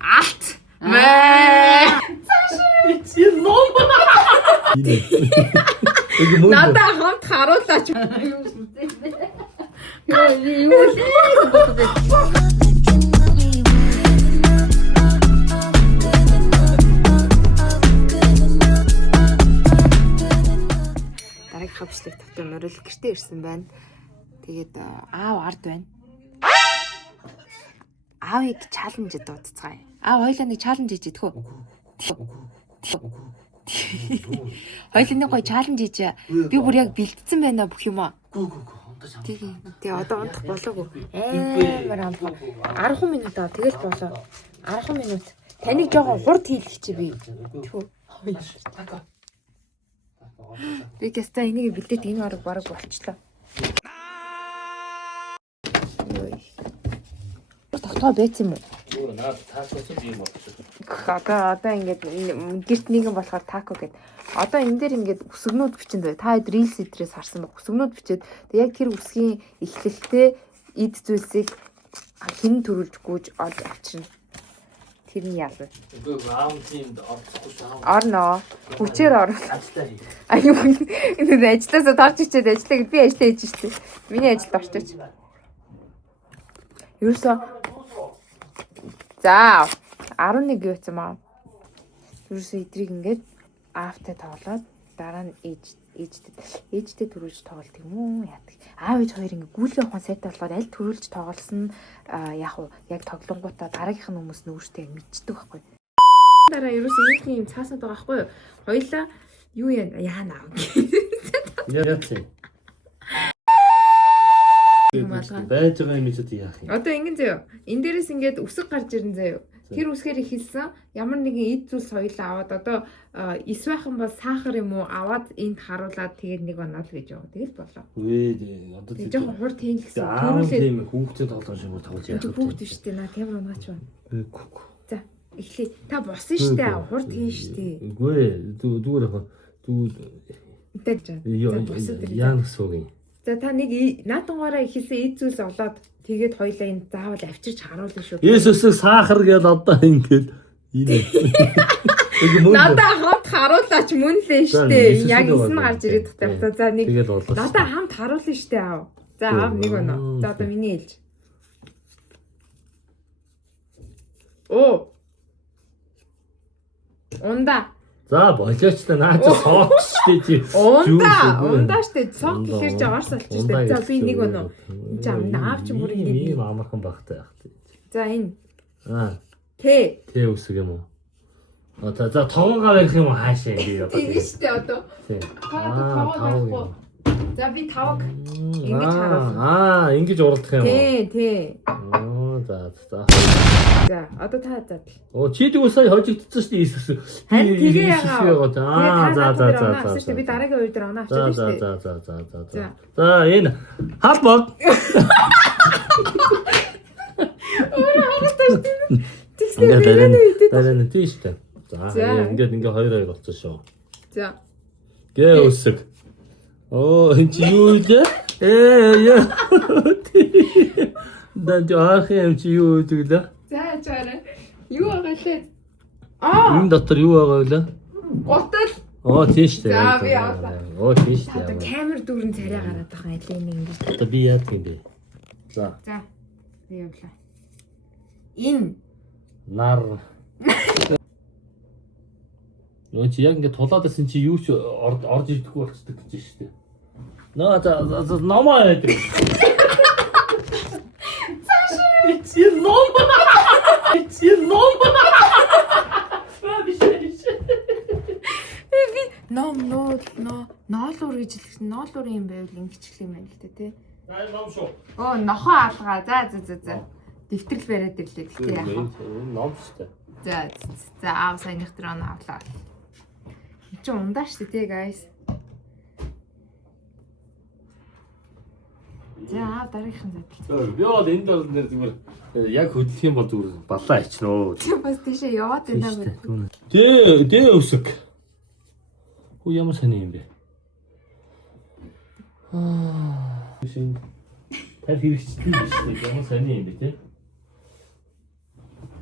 Алт. Мэ. Чи ном. Надаа хамт харуулаач. Дараагийн бичлэг тавтай морил гэртээ ирсэн байна. Тэгээд аав ард байна. Аавыг чаленж дуудцгаая. Аав хоёлаа нэг чаленж хийж идэх үү? Хоёлаа нэг гоё чаленж хийж. Би бүр яг бэлдсэн байна бүх юм аа. Тэгээ одоо унтах болоогүй. Амар ампа. 10 минут аа тэгэл болоо. 10 минут. Таныг жоохон хурд хийлгэх чи би. Тьфүү. Би гэстэ энийг бэлдээд энэ орог бараг болчлоо. Тогтоо байцсан юм уу? Өөр наад таакосон юм болчих. Одоо ингээд гэрт нэгэн болохоор тако гэдэг. Одоо энэ дээр ингээд үсгнүүд бичэнд бай. Та хэд рилс идрээс харсан баг. Үсгнүүд бичээд яг тэр үсгийн эхлэлтэй эд зүйлсийг хэн төрүүлж гүйж олж авчирна. Тэр нь ялна. Үгүй раундинд орцохгүй шаа. Орно. Хүчээр орно. Ажлаа хий. Аюу энэ ажлаасаа тарж ичээд ажиллаа гэд би ажиллаа хийж штэ. Миний ажилд орчооч. Ерөөсөө за 11 юуцсан маа. Ерөөсөө идрийг ингээд аавтай тоглоод дараа нь ээжтэй төрүүлж тоглолт юм уу яадаг. Аав ээж хоёр ингээд гүйлгээ ухаан сайтай болохоор аль төрүүлж тоглосон яг уу яг тоглонгуудаа дараагийнх нь хүмүүс нүүртэй мэдчихдэг байхгүй. Дараа ерөөсөө ийм цаасаад байгаа байхгүй юу? Хоёлаа юу яана. Яац. Байж байгаа юм чи яах юм. Одоо ингэн заяа. Энд дээрээс ингээд үсэг гарч ирэн заяа. Тэр үсгээр ихэлсэн ямар нэгэн эд зүйлс хоёлаа аваад одоо эс байхан бол сахар юм уу аваад энд харуулад тэгээд нэг оноо л гэж яваа. Тэгэл болоо. Үгүй одоо тэг жоохон хурд хийн гэсэн. Төрүүлээ хүүхдтэй тоглоом шиг тоглож яах вэ? Хүүхд биш дээ наа ямар унаач байна. За эхлэе. Та босон штэ хурд хийн штэ. Үгүй зүгээр яг яан суугийн. За та нэг наатангаараа ихэлсэн эд зүйлс олоод тэгээд хоёлаа энэ заавал авчирч харуулна шүү. Есүсээ сахар гээд одоо ингээд надаа хамт харуулаач мөн лээ штэ. Яг эс нь гарч ирээд тахтай. За нэг надаа хамт харуулна штэ аав. За аав нэг өнөө. За одоо миний ээлж. Оо. Унда. За болооч та наач соок штэ чи. Ундаа штэ соок гэхэр чи орс олчих штэ. За би нэг өнөө. Чам наав чи бүр ингэ ийм амархан багтай яах вэ? За энэ. Тэ үсэг юм уу? За тавгаа барих юм уу хаашаа ингэ одоо. Тийм штэ одоо. Тавгаа барихгүй. За би тавг ингэж харуулсан. Ингэж уралдах юм уу? Тий. За. За одоо та заа. Чи дүү сая хожигдсон шүү дээ Иесус. Харин тэгээ яагаад. За. Би дараагийн үе дээр оноо авчирч штэ. За. За энэ халбог. Өөрөө хаалтаа штэ. Дараа нь тийш штэ. За ингээд 2-2 болчихсон шүү. За. Гээ үсэг. Энэ чи юу вэ? Яа. Dan жоох юм чи юу гэдэг лээ? За чараа. Юу байгаа лээ? Энэ дотор юу байгаа вэ? Готл. Тийш дээ. За би авлаа. Тийш дээ. Одоо камер дүүрэн царай гараад байгаа юм лээ ингэ. Одоо би яах юм бэ? За. Би явлаа. Энэ нар. Нөө чи яг ингэ тулаадсэн чи юу ч орж ирэхгүй болчихдаг гэж штэ. Нөө за номоо яадаг. Чи ном. би ноолуур гэж хэлсэн. Ноолуур юм байвал ингэчлээ юм байна л да тий. За ном шүү. Нохоо алгаа. За. Дэвтрэл бариад ирлээ. Тэгтээ яах вэ? Ном шүү. За аав саяных тэр оноо авлаа. Энд чи ундаа шүү тий guys. За дараагийнхан задал. Би бол энэ дор нэр зүгээр яг хөдлөх юм бол зүгээр баллаа ичнөө. Чи бас тийшээ яваад байна уу? Дээ өсөг. Хөө ямар сони юм бэ? Шин тэр хэрэгчтэй биш үү? Ямар сони юм бэ те?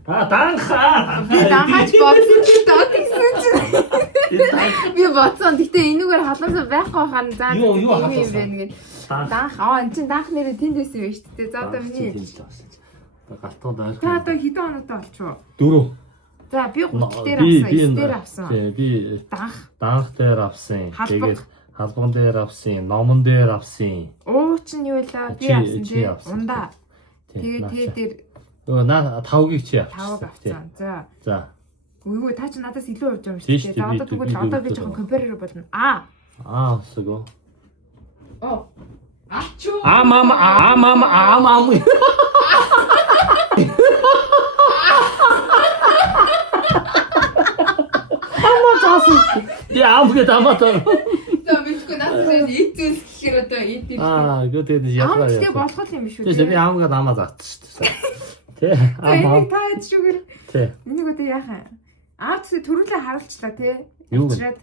Данхаа. Би данхаач бодсон чи дод гэсэн чинь. Би бодсон. Гэтэ энэгээр халуусаа байхгүй хаа заа. Юу юм халуусаа? байна гэл. Данх энэ чинь данх нэрээ тэнд байсан юм шүү дээ. За одоо миний галтгууд ойрхон. та одоо хэдэн оноотой болчихоо? 4. За би 3 дээр авсан, 9 дээр авсан. Тий, би данх дээр авсан. Халбаг. Халбан дээр авсан, номон дээр авсан. Уу чинь юу вэ? Би авсан тий. Ундаа. Тэгээ тэ дээр Наа 5-ыг чи авчихсан. 5-ыг авсан. За. За. Үгүй та чи надаас илүү авч байгаа юм Тий, шүү дээ. За одоо тэгвэл одоо би жоохон компьютер болно. Сого. Оо. Ачуу. Ам. Яамгээ тамаатай. За мэдгүй надад эцэс гэхээр одоо эдийн. Гоо тэгээд яхаа. Тэг болох юм биш үү? Тий, би аамгаа намаа заатчих шүү дээ. Тий, Энийг таад шүүгэр. Тий. Энийг одоо яахаа? Тэ төрүүлээ харуулчлаа тий. Юу вэ? Ачраад.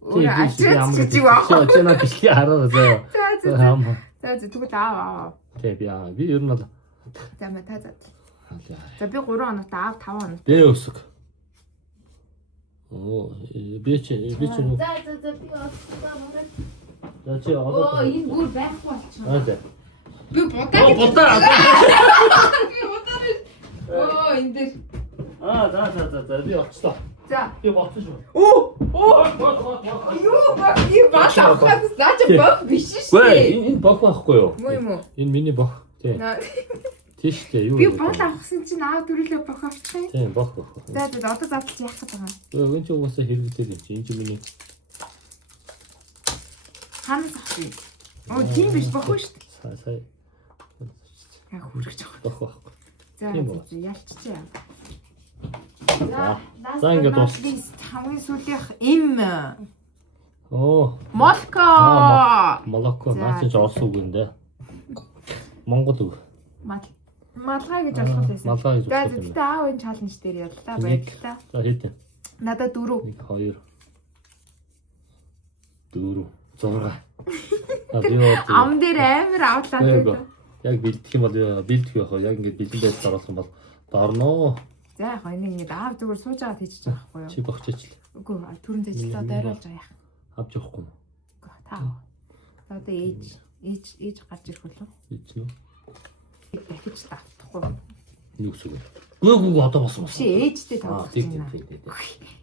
Өөрөө ачраад чиг аа. Чи на бишли хараа заяа. За тэгвэл аа. Тий, би ер нь бол За мэ та за. За би 3 оноотой аав 5 оноо. Бэ өсөг. Би чи За би оцсон. За чи одоо Энэ бүр байхгүй болчихно. за. Би будаа. Будаа. Би будаа. Энэ дээр. За би очлоо. За. Би боцсон шүү. Оо. Юу Юу баг авахад наач баг биш шүү Гүй, дээ. энэ бог байхгүй юу? Муу юм уу? Энэ миний бог. Тий. Тийш дээ юу Би вэ? бол авахсан чинь аав төрүүлээ бох авчих юм. Тий, бог. За одоо заавч яах гэдэг юм. Энэ ч угаасаа хэрэглэдэг юм чи. Энэ ч миний. Ханаас авчих. Тийм биш бохгүй шүү дээ. Сая. Яг хүрэж байгаа. Бог байхгүй. За ялччихъя. За ингээд дуус. Хамгийн сүүлийнх им. Молко. Молоко наач орс үг юм дээ. Монгол үг. Малгай гэж болох байсан. Малгай гэж За болох юм. тэгтээ аав энэ чаленж дээр яллаа баярлалаа. За хэдэ? Надад 4. 1 2 4 6. Ам дээр амар авлаа гэдэг. Яг бэлдэх юм бол бэлдэх байх. Яг ингээд бэлдэн байдал оруулах юм бол дорноо. За яг энэ ингээд аав зүгээр сууж байгаа хийчих байгаа байхгүй юу? Чи богчооч л. Үгүй түрүүнд ажиллаа дайруулж байгаа яах. Авч явахгүй юм. Үгүй та. Одоо ээж гарч ирэх болов. Ээж нь. Дахиж давтахгүй. Юу гэсэн үг? Гүү одоо босон. Чи ээжтэй тоглож тийм. байна.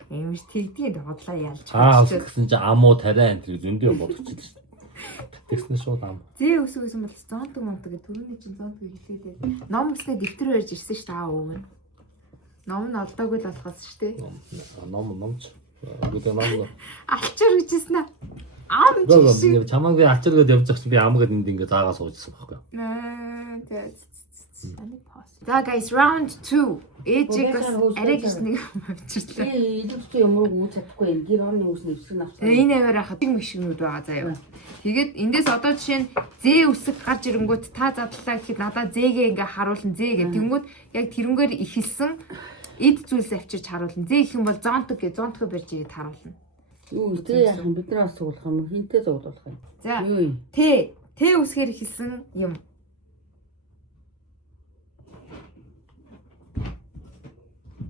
Юмш тэгдгийг бодлоо ялж. Гэсэн чи амуу тариа энэ тэр зөндөө бодчихлээ шүү дээ. Тэгснэ шууд ам. Зээ өсгөөсөн бол зонтог монтог гэ түрүүний чинь зонтог хэлээд ном өснө дэвтэр барьж ирсэн шүү дээ өвгөн. Ном нь олдоогүй л болохоос шүү дээ. Номч. Үгүй ном. Алчир гэжсэн аа. Ам чи. Чамааг би ачиргээд явж байгаа чинь би амгаад энд ингээ заагаа суужсан байхгүй. За guys round 2. Ээжигээс арай гэж нэг авчирлаа. Илүүстэй юмруу үүс чадахгүй юм. Гэр орны үүс нэвсгэн авсан. Энэ аваар хатаг машинууд байгаа заяа. Тэгээд эндээс одоо жишээ нь зээ үсэг гарч ирэнгүүт та задлаа гэхэд надад зээгээ ингээ харуулна зээ гэх. Тэнгүүд яг тэрнгээр ихэлсэн эд зүйлс авчирч харуулна. Зээ их юм бол зонтог гэ зонтгоо барьж игээд харуулна. Юу тэ яхан бид нараас цуглах юм хинтээ цуглуулах юм. За. Юу юм? Тэ үсгээр ихэлсэн юм.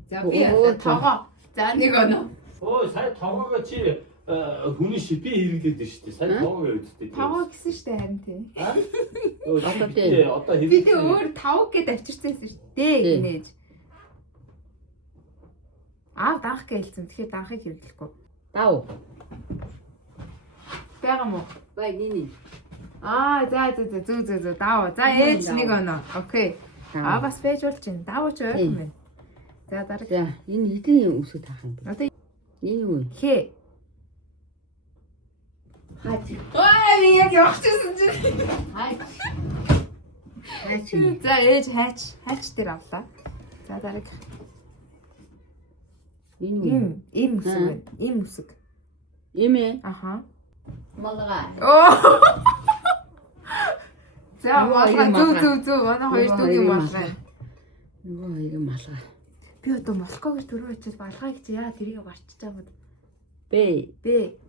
За би тоогоо. За нэг оноо. Ой, сая тоогоогоо чи хүний шипи хэрэглээд шүү дээ. Сая тоогоо өгдөө. Тоогоо гэсэн шүү дээ харин тий. Одоо би тэ өөр тавг гэд авчирсан юм шүү дээ гинэж. Данх гэлцэн. Тэгэхээр данхыг хэрэглэхгүй. Дав. Бага мó. Бай нини. Зөө дав. За ээж нэг оноо. Окей. Бас байж болж байна. Давууч ойрхон байна. За дараа. За энэ хэдийн үсэг таах юм бэ? Одоо энэ юу? хэ. Хаач. Би яг явчихсан чинь. Хаач. За ээж хайч дээр авлаа. За дараа. Энэ юу? Им үсэг байна. Им үсэг. Имэ. Аха. Малгай. За малгай зүг. Манай хоёр дүүгийн малгай. Нөгөө хоёрын малгай. Би одоо Москвагаар төрөө очиж балгай гэж яа тэрийг гарчиж байгаа юм. Бэ.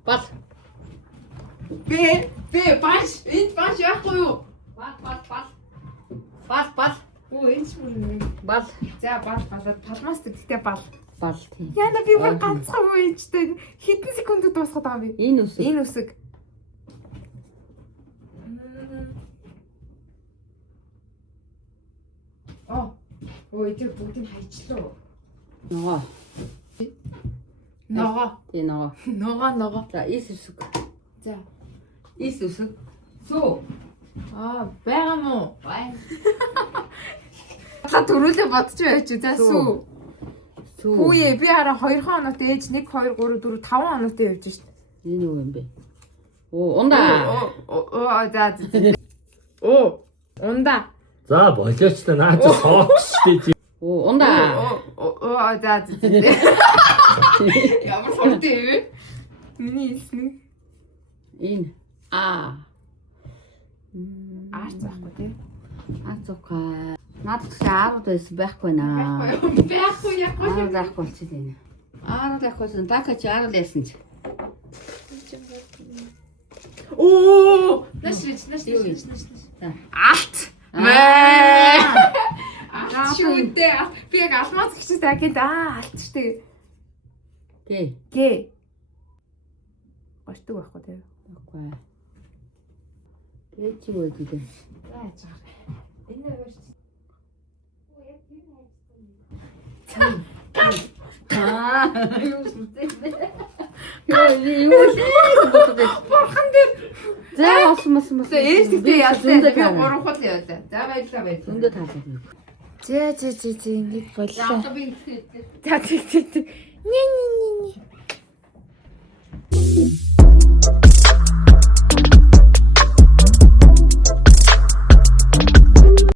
Бал. Бэ. Баш. Энд баш яахгүй юу? Бал. Оо энэ ч мөр. Бал. За балаад талмаас гэдэгтэй бал. Бал тийм. Яна би бүр ганцхан үеичтэй хэдэн секундэд дуусгаад байгаа юм бэ? Энэ үсэг. Энэ үсэг. Оо эдгээр бүгдийг хайчлаа. Ногоо. Ногоо. Тийм ногоо. Ногоо. За ис үсэг. За. Ис үсэг. Сүү. Байгаа мó? Бай. Та төрүүлээ бодчих байж за сүү. Сүү. Хүүе би хараа 2 хоногт ээж 1 2 3 4 5 хоногт явж шít. Энэ юу юм бэ? Оо ундаа. За. Оо унда. За болооч та наа чи соочтой. Оо ундаа. За. Ямар фортэй вэ? Миний хэлснэ. Энэ Аач заахгүй тий. Ацука. Надад ч 10 байсан байхгүй наа. Байхгүй яг. 10 заахгүй болчихлоо. 10 заахгүйсэн така чи 10 лээсэн чи. Оо! Наш. Алт. Алт шүнтэй. Би яг алмаз гिचс тагид алт штэ. Гэ. Гочтой байхгүй тий. Байхгүй. Гээ чи юу гэдэг. Яаж байгаа. Энэ өөр чи. Юу сүртэй. Юу Бурхан дээр. За олсон. Ээжтэй ялтай. Би 3 хол явлаа. За баярлалаа. Өндөө таалаа. За ингэж боллоо. Би За. Не.